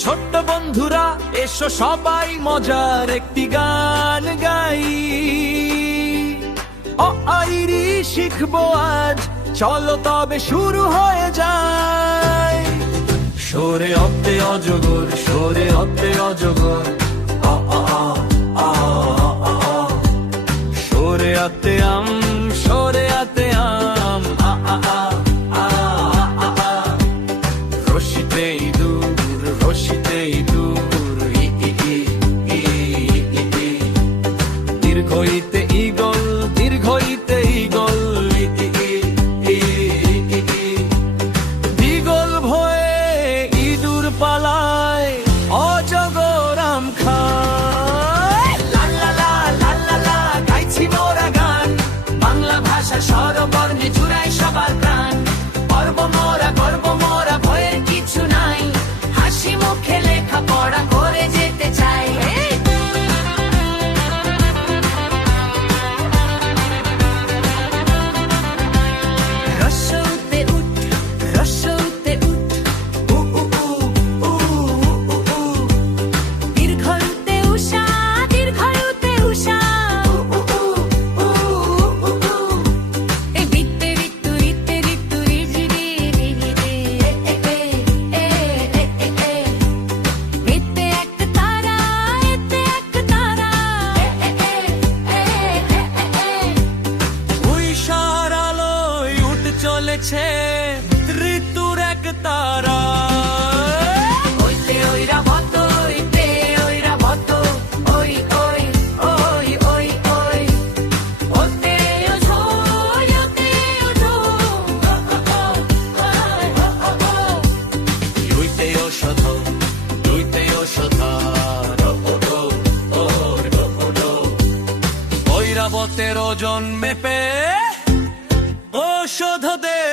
ছোট্ট বন্ধুরা এসো সবাই মজার একটি গান গাই। অ আইরি শিখবো আজ, চলো তবে শুরু হয়ে যায়। সরে অতে অজগর, সরে অতে অজগর, আ আ আ আ আ আ। সরে আতে আম, সরে আতে আম, আ আ আ আ আ আ। রশিতে ইঁদুর, রশিতে ইঁদুর, ই ই ই ই ই ই। দীর্ঘইতে ঈগল, দীর্ঘইতে ঈগল, ই ই ই ই ই। ঈগল ভয়ে ইঁদুর পালায়, অজগর আম খায়। লা লা লা লা লা লা, গাইছি মোরা গান, বাংলা ভাষা স্বরবর্ণে জুড়াই সবার প্রাণ। গর্ব মোরা, ভয়ের কিছু নাই, হাসি মুখে লেখা পড়া করে যেতে চাই। রস্যতে উঠ, রস্যতে উঠ, উ উ উ উ উ উ। দীর্ঘতে উষা, দীর্ঘতে উষা, উ উ উ উ উ উ। এ বিত্তে ঋতু, ঋতে ঋতু, রিঝি রি রি রি রি, এ এ এ এ এ এ। এতে এক তারা, এতে এক তারা, এ এ এ এ এ এ। উইশার আলোয় উঠ চলেছে ঋতুর এক তারা। ওইতে ওইরা ভত, ওইতে ওইরা ভত, ওই ওই ওই ওই ওই। ওতে ওঠো, ওতে ওঠো, ও ও ও ও ও ও। লুইতে ওষধ, লুইতে ওষধ, ও ও ও ও ও ও। ঐরাবতের ওজন মেপে ঔষধ দে।